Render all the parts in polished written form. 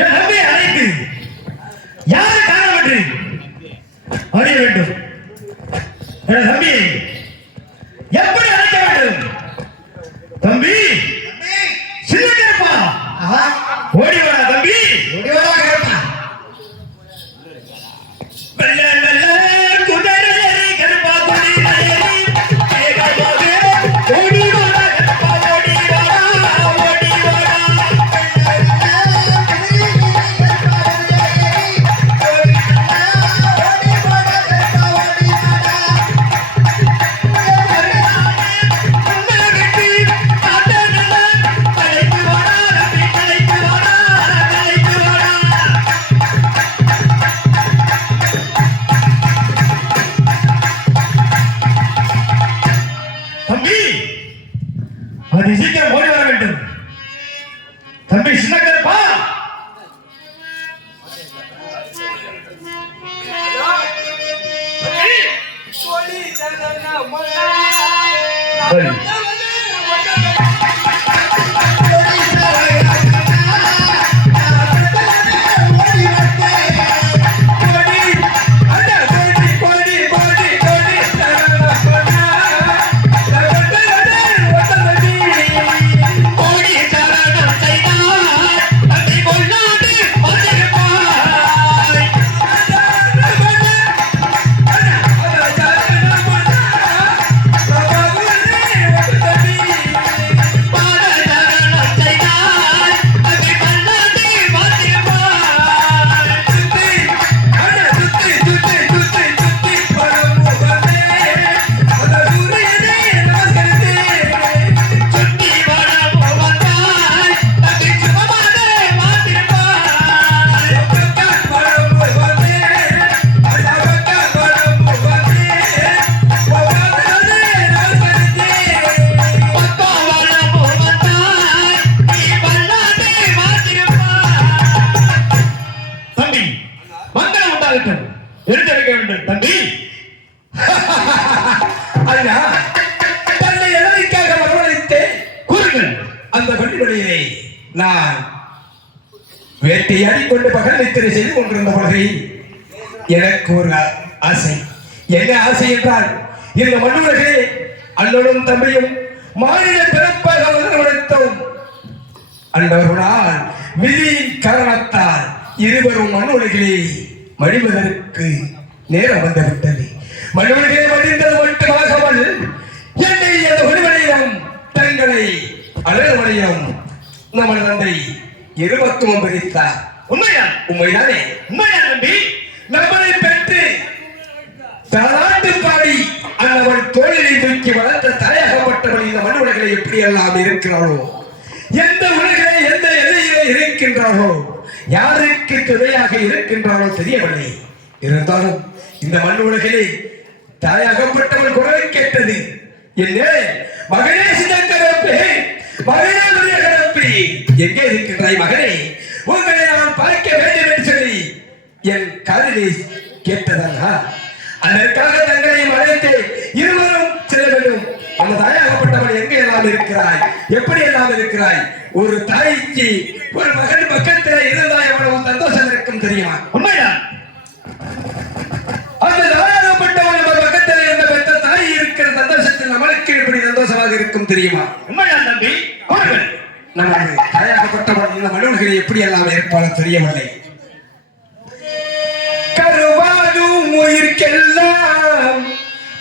என் தம்பியை அழைத்து யாரை காணவில்லை அறிய வேண்டும். என் தம்பியை எப்படி அழைக்க வேண்டும்? தம்பி சின்ன கருப்பா, ஓடி வா தம்பி, ஓடி வா கருப்பா. வெள்ள வெள்ள குதிரை கருப்பா குதிரை ஓடி வா கருப்பா, ஓடி வா, ஓடி வா. அது சீக்கிரம் ஓடி வர வேண்டும். தம்பி சின்ன கருப்பா, எடுக்க வேண்டும். தம்பி ஐயா, தன்னை எதற்காக வரவழைத்தேன் கூறுங்கள். அந்த பள்ளிப்படையிலே நான் வேட்டையாடி கொண்டு பகல் நித்திரை செய்து கொண்டிருந்த பொழுது எனக்கு ஒரு ஆசை. என்ன ஆசை என்றால், இந்த மண்ணுலகே அண்ணனும் தம்பியும் மாநில பிறப்பாக வரவழைத்தோம். அன்றவர்களால் விதியின் காரணத்தால் இருவரும் மண்ணுலகிலே மடிவதற்கு நேரம் வந்துவிட்டது. மண்ணுலகிலே மடிந்தது மட்டுமாகாமல் என்னை அந்த ஒருவனையும் தங்களை அழகவனையும் நமது தந்தை இருபத்தும் பிரித்தார். உண்மையா? உண்மைதானே? உண்மையா தம்பி? நம்மளை பெற்று தாலாட்டு பாடி அவள் தோழிலை தூக்கி வளர்த்த தலையாகப்பட்டவள் இந்த மண் உலகிலே எப்படி எல்லாம் இருக்கிறாளோ, எந்த உலகிலே எந்த எல்லையிலே இருக்கின்றாளோ, யாருக்கு துணையாக இருக்கின்றாளோ தெரியவில்லை. இருந்தாலும் இந்த மண் உலகிலே தாயாகப்பட்டவள் குரலை கேட்டது. என்ன மகனே சிதக்கரப்பே, மகனே கரப்பி, எங்கே இருக்கின்றாய் மகனே? உங்களை நான் பார்க்க வேண்டும் என்று சொல்லி என் காதலை கேட்டதா? அதற்காக தங்களை அழைத்து இருவரும் செல்ல வேண்டும். அந்த தாயாகப்பட்டவள் எங்கே எல்லாம் இருக்கிறாய், எப்படி எல்லாம் இருக்கிறாய்? ஒரு தாய்க்கு ஒரு மகன் பக்கத்தில் இருந்தால் எவ்வளவு சந்தோஷம் இருக்கும் தெரியுமா? உண்மைதான். அந்த தாயாகப்பட்டவள் நம்ம பக்கத்தில் இருந்த பெற்ற தாய் இருக்கிற சந்தோஷத்தில் நம்மளுக்கு எப்படி சந்தோஷமாக இருக்கும் தெரியுமா? உண்மைதான் தம்பி. அவர்கள் நமது தாயாகப்பட்டவள் இந்த மனிதர்களை எப்படி எல்லாம் இருப்பாலும் தெரியவில்லை. கருவாடும் உயிர்க்கெல்லாம்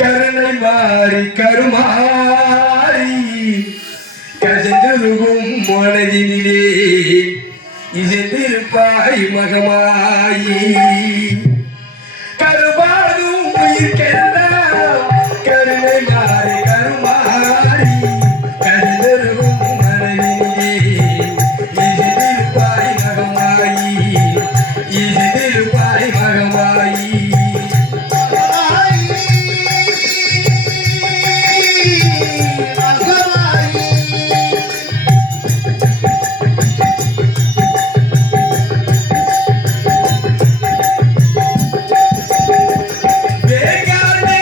கருணை மாறி கருமாறி கசென்றுருகும் மனதினிலே இசைந்திருப்பாய் மகமாயி. கருவாடும் உயிர்க்கெல்லாம் கருணை மாறி கருமாறி கசென்றுருகும் மனதினிலே இசைந்திருப்பாய் மகமாயி, இசைந்திருப்பாய் மகமாயி. வேகாதே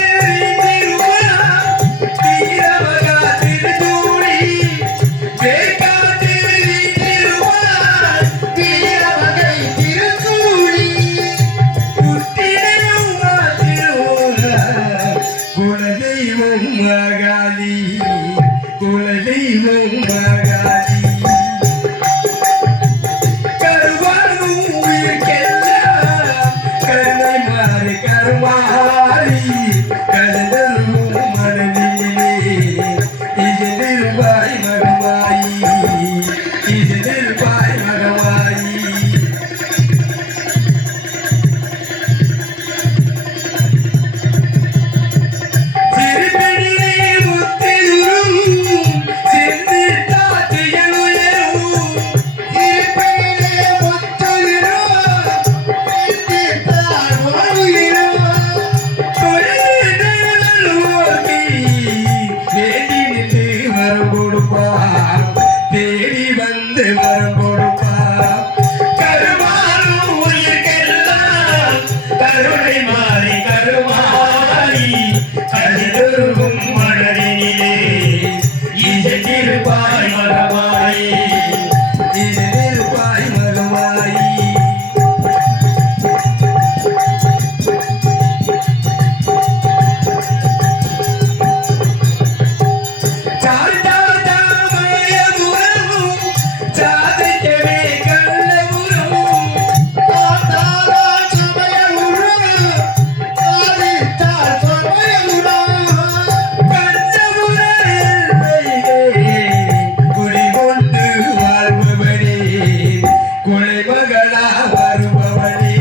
கருணை மகளா வருபவளே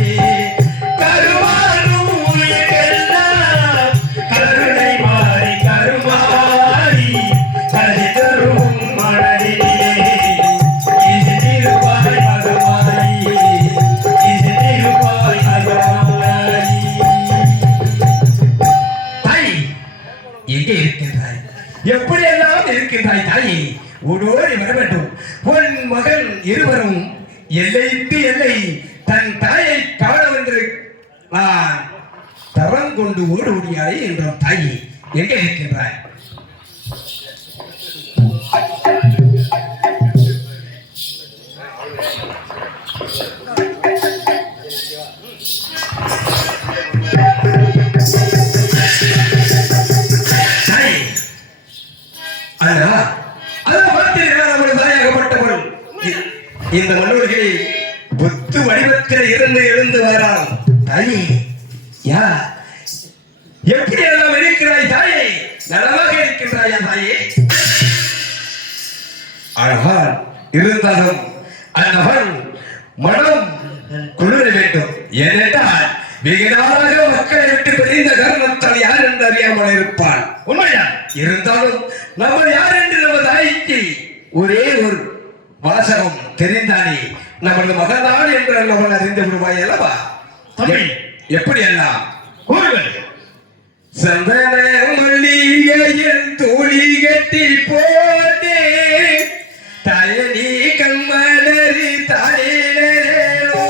கருவாரும் உயிர்க்கெல்லாம் கருணை மாறி கருமாறி கதி தரும் மணலிலே இது திருப்பாய் மகமாயி இது திருப்பாய் மகமாயி. தாய் எங்கே இருக்கின்றாய்? எப்படியெல்லாம் இருக்கின்றாய் தாயே? ஓடோடி வர வேண்டும். உன் மகன் இருவரும் எல்லைக்கு எல்லை தன் தாயை காணவென்று நான் தரம் கொண்டு ஓடுவடியாய் என்றும் தாயே எங்கே இருக்கின்றாய்? இந்த மன்னர்களை புத்து வடிவத்தில் இருந்து எழுந்து வரான் தாயே. யா எப்படி எல்லாம் இருக்கிறாய் தாயே? நலமாக இருக்கின்றாயா தாயே? அழகால் இருந்தாலும் அந்த மனம் குளிர வேண்டும். ஏனென்றால் வெகு நாளாக மக்களை விட்டு பிரிந்த காரணத்தால் யார் என்று அறியாமல் இருப்பான். உண்மைதான். இருந்தாலும் நம்ம யார் என்று நம்ம தாய்க்கு ஒரே ஒரு வாசகம் தெரிந்தானே நமது மகன்தான் என்று அவன் அறிந்து விடுவாய் அல்லவா? தம்பி எப்படி எல்லாம் கூறுகள். சந்தன மல்லிகையில் தோழி கட்டி போட்டே தயனி கண்மலரி தாயினோ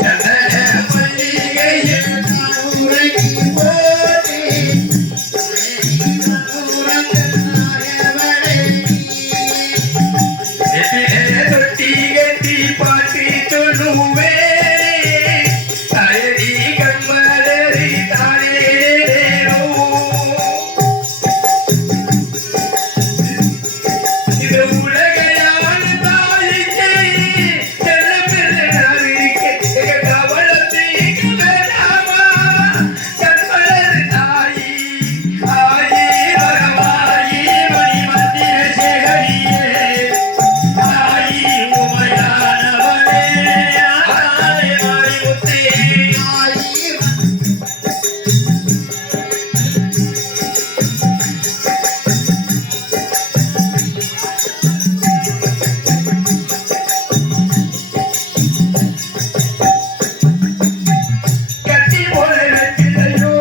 சந்தன மல்லிகையில் தோழி போட்டே தொட்டி கட்டி பாட்டி சொல்லுவே தயனி கண்மலரி தாயினோ இது உலகையான தாய்க்கு செல்ல பிள்ளைக்கு கவலத்துக்கு வேண்டாமா கண்மலர் தாயி ஆயி வரமாயி மணி மந்திர சேகரியே ஆயி உமையானவனே ஆய மணிமுத்தே ஆயி கட்டி போல வெற்றிலையோ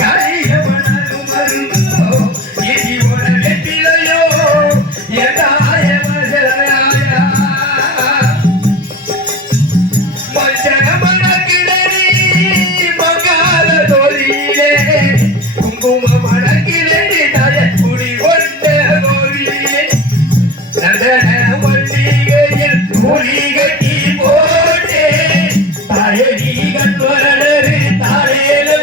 கரியவனது மருந்தோ இடி போல வெற்றிலையோ எதாய மகளாயா மஞ்சன மணக்கிளறி மங்கால தோழியிலே குங்கும மணக்கிளறி தாய குடி கொண்ட கோவிலே சந்தன மல்லிகையில் கூலி கட்டி போட்டே தாயடி கண்வரடு தாயேலோ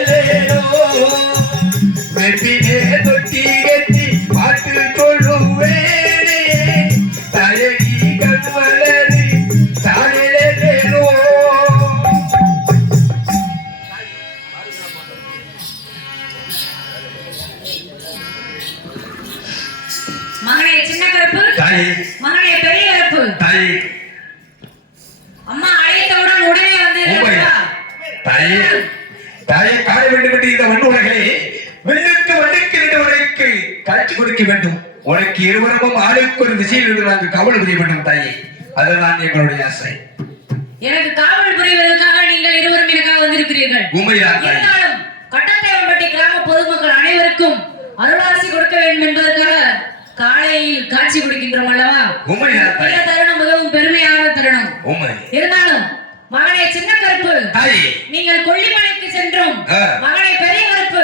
வெப்பினே தொட்டி கட்டி பாட்டு சொல்லுவேனே தாயடி கண்வரடு தாயேலோ. மகனே சின்ன கருப்பு, தாயே மகனே பெரிய கருப்பு, தாயே அம்மா அழைத்தவுடன் உடனே வந்து உண்மையா? தாயே தாயை காண வேண்டும் என்று இந்த மண் உலகை வெள்ளுக்கு வண்டுக்கு நின்றவரைக்கு காட்சி கொடுக்க வேண்டும். உனக்கு இருவரமும் ஆளுக்கு ஒரு திசையில் இருந்து நாங்கள் காவல் புரிய வேண்டும் தாயே. அதுதான் எங்களுடைய ஆசை. எனக்கு காவல் புரிவதற்காக நீங்கள் இருவரும் எனக்காக வந்திருக்கிறீர்கள். உண்மைதான் தாயே. இருந்தாலும் கட்டாயம்பட்டி கிராம பொதுமக்கள் அனைவருக்கும் அருளாசி கொடுக்க வேண்டும் என்பதற்காக காலையில் காட்சி கொடுக்கின்றோம் அல்லவா? உண்மைதான் தாயே. இந்த தருணம் மிகவும் பெருமையான தருணம். உண்மை. இருந்தாலும் மகனே சின்ன கருப்பு, தாயே நீங்கள் கொல்லிமலைக்கு சென்றும் மகனே பெரிய கருப்பு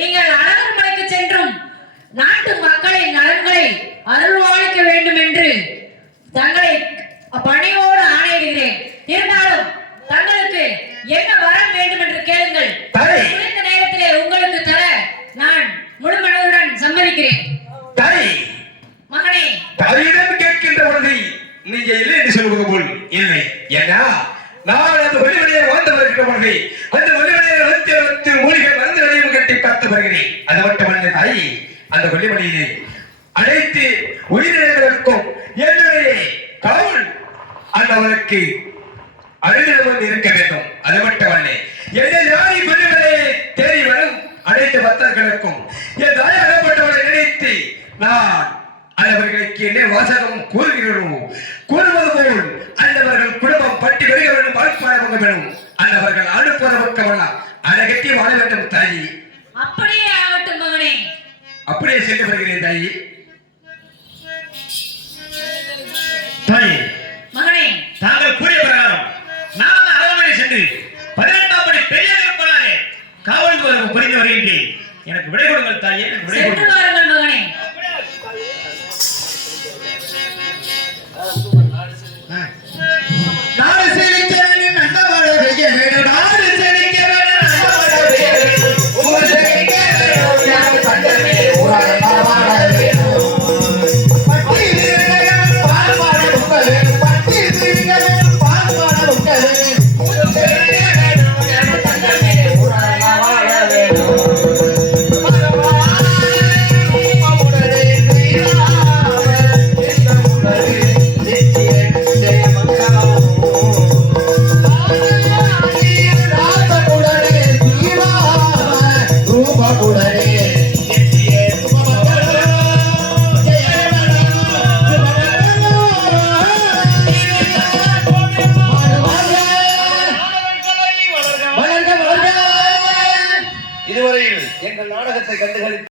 நீங்கள் அழகர் மலைக்கு சென்றும் நாட்டு மக்களின் நலன்களை அருள்வாளிக்க வேண்டும் என்று தங்களை பணியோடு ஆணையிடுகிறேன். இருந்தாலும் தங்களுக்கு என்ன வரம் வேண்டும் என்று கேளுங்கள். தாயே. குறித்த நேரத்திலே உங்களுக்கு தர நான் முழு மனதுடன் சம்மதிக்கிறேன். தாயே மகனே தாயிடம் கேட்கின்ற பொழுது நீங்க இல்லை என்று சொல்வது போல் இல்லை. ஏன்னா நான் அந்த வெளிவெளியை வாழ்ந்து வருகிற பொழுது அந்த வெளிவெளியை வந்து மூலிகை மருந்து நிலையம் கட்டி பார்த்து வருகிறேன். அது மட்டுமல்ல தாயி, அந்த வெளிவெளியிலே அனைத்து உயிரினங்களுக்கும் என்னுடைய காவல் அந்தவனுக்கு அருகிலும் இருக்க வேண்டும். அது மட்டுமல்ல, என்னை நாடி பெண்களே தேடி வரும் அனைத்து பக்தர்களுக்கும் என் தாயகப்பட்டவனை நினைத்து நான் அந்தவர்களுக்கு என்ன வாசகம் கூறுகிறோம் கூறுவது போல் அந்தவர்கள் குடும்பம் பட்டி வருக வேண்டும், வாழ்ப்பாளமாக வேணும். அந்தவர்கள் அனுப்புறவர்களா அழகட்டி வாழ வேண்டும் தாயி. அப்படியே ஆகட்டும் மகனே. அப்படியே சென்று வருகிறேன் தாயி. தாயே, மகனே, தாங்கள் கூறிய பிரகாரம் நான் அரண்மனை சென்று 18ஆம் படி பெரிய விற்பனாலே காவல் புரிந்து வருகின்றேன். எனக்கு விடை கொடுங்கள் தாயே, எனக்கு விடை சென்று கொடுங்கள். வாருங்கள் மகனே. நாடு செழிக்க வேண்டும், நல்ல செய்ய வேண்டும். நாடு செழிக்க வேண்டும், நல்ல செய்ய வேண்டும். ஊர் செழிக்க வேண்டும், யார் தங்கமே ஊராய் வாழ வேண்டும். பட்டி வீரர்கள் பால்பாட உங்கள் பட்டி வீரர்கள் பால்பாட உங்கள் ஊர் செழிக்க வேண்டும், யார் தங்கமே ஊராய் வாழ வேண்டும். இதுவரையில் எங்கள் நாடகத்தை கண்டுகளித்து